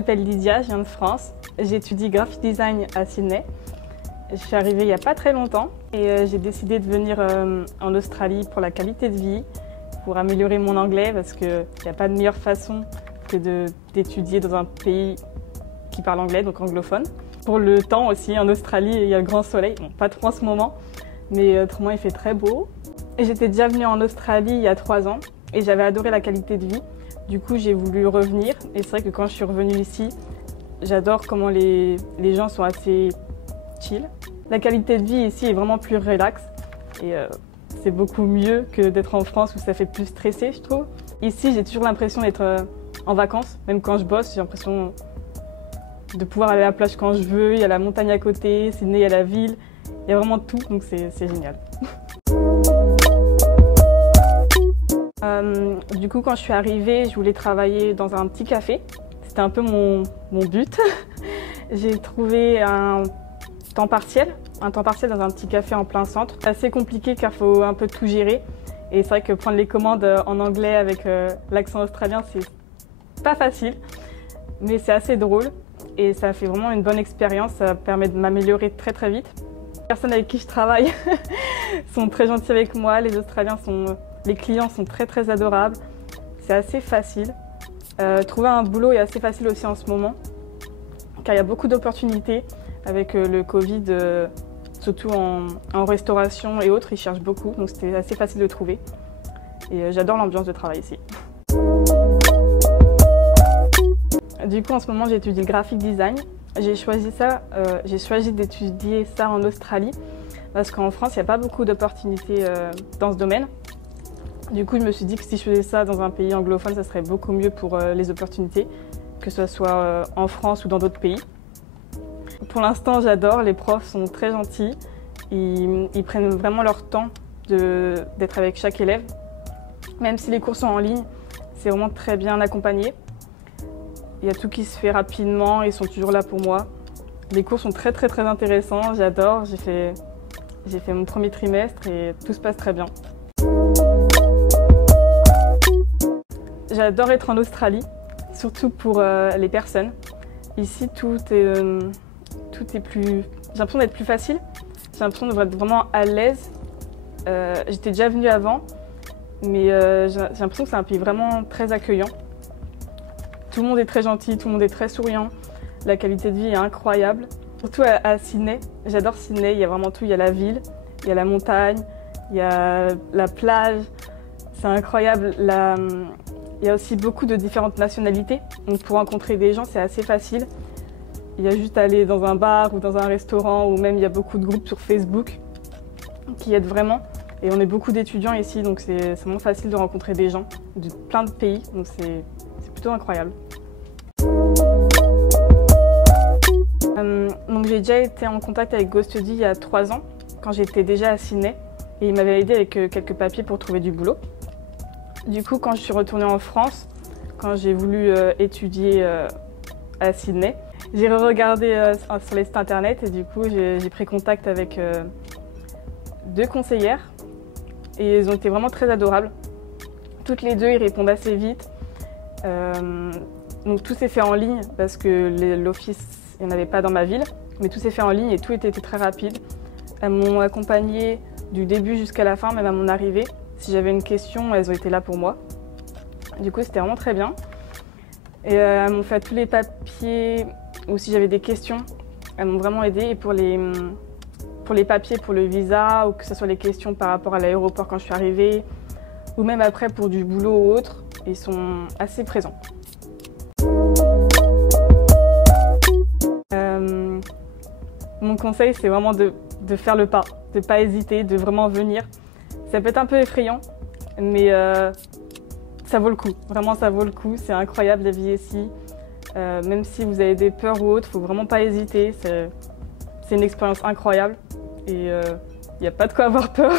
m'appelle Lydia, je viens de France. J'étudie graphic design à Sydney. Je suis arrivée il n'y a pas très longtemps et j'ai décidé de venir en Australie pour la qualité de vie, pour améliorer mon anglais parce qu'il n'y a pas de meilleure façon que d'étudier dans un pays qui parle anglais, donc anglophone. Pour le temps aussi, en Australie, il y a le grand soleil, bon, pas trop en ce moment, mais autrement il fait très beau. J'étais déjà venue en Australie il y a 3 ans et j'avais adoré la qualité de vie. Du coup, j'ai voulu revenir et c'est vrai que quand je suis revenue ici, j'adore comment les gens sont assez chill. La qualité de vie ici est vraiment plus relax et c'est beaucoup mieux que d'être en France où ça fait plus stressé, je trouve. Ici, j'ai toujours l'impression d'être en vacances, même quand je bosse, j'ai l'impression de pouvoir aller à la plage quand je veux, il y a la montagne à côté, Sydney, il y a la ville, il y a vraiment tout, donc c'est génial. Du coup, quand je suis arrivée, je voulais travailler dans un petit café. C'était un peu mon but. J'ai trouvé un temps partiel dans un petit café en plein centre. C'est assez compliqué car il faut un peu tout gérer. Et c'est vrai que prendre les commandes en anglais avec l'accent australien, c'est pas facile, mais c'est assez drôle. Et ça fait vraiment une bonne expérience, ça permet de m'améliorer très très vite. Les personnes avec qui je travaille sont très gentilles avec moi, les clients sont très très adorables, c'est assez facile. Trouver un boulot est assez facile aussi en ce moment, car il y a beaucoup d'opportunités avec le Covid, surtout en restauration et autres, ils cherchent beaucoup, donc c'était assez facile de trouver. Et j'adore l'ambiance de travail ici. Du coup, en ce moment, j'étudie le graphic design. J'ai choisi d'étudier ça en Australie parce qu'en France, il n'y a pas beaucoup d'opportunités dans ce domaine. Du coup, je me suis dit que si je faisais ça dans un pays anglophone, ça serait beaucoup mieux pour les opportunités, que ce soit en France ou dans d'autres pays. Pour l'instant, j'adore, les profs sont très gentils. Ils prennent vraiment leur temps d'être avec chaque élève. Même si les cours sont en ligne, c'est vraiment très bien accompagné. Il y a tout qui se fait rapidement, ils sont toujours là pour moi. Les cours sont très très très intéressants, j'adore. J'ai fait mon premier trimestre et tout se passe très bien. J'adore être en Australie, surtout pour les personnes. Ici, tout est plus... J'ai l'impression d'être plus facile. J'ai l'impression d'être vraiment à l'aise. J'étais déjà venue avant, mais j'ai l'impression que c'est un pays vraiment très accueillant. Tout le monde est très gentil, tout le monde est très souriant. La qualité de vie est incroyable. Surtout à Sydney. J'adore Sydney, il y a vraiment tout. Il y a la ville, il y a la montagne, il y a la plage. C'est incroyable. Il y a aussi beaucoup de différentes nationalités. Donc pour rencontrer des gens, c'est assez facile. Il y a juste à aller dans un bar ou dans un restaurant ou même il y a beaucoup de groupes sur Facebook qui aident vraiment. Et on est beaucoup d'étudiants ici, donc c'est vraiment facile de rencontrer des gens de plein de pays. Donc c'est plutôt incroyable. Donc j'ai déjà été en contact avec GoStudy il y a 3 ans, quand j'étais déjà à Sydney. Et il m'avait aidé avec quelques papiers pour trouver du boulot. Du coup, quand je suis retournée en France, quand j'ai voulu étudier à Sydney, j'ai regardé sur les sites internet et du coup j'ai pris contact avec 2 conseillères et elles ont été vraiment très adorables. Toutes les 2, ils répondent assez vite. Donc tout s'est fait en ligne parce que l'office, il n'y en avait pas dans ma ville, mais tout s'est fait en ligne et tout était très rapide. Elles m'ont accompagnée du début jusqu'à la fin, même à mon arrivée. Si j'avais une question, elles ont été là pour moi. Du coup, c'était vraiment très bien. Et elles m'ont fait tous les papiers, ou si j'avais des questions, elles m'ont vraiment aidée. Et pour les papiers, pour le visa, ou que ce soit les questions par rapport à l'aéroport quand je suis arrivée, ou même après pour du boulot ou autre, ils sont assez présents. Mon conseil, c'est vraiment de faire le pas, de ne pas hésiter, de vraiment venir. Ça peut être un peu effrayant, mais ça vaut le coup. Vraiment, ça vaut le coup. C'est incroyable la vie ici. Même si vous avez des peurs ou autres, il ne faut vraiment pas hésiter. C'est une expérience incroyable et il n'y a pas de quoi avoir peur.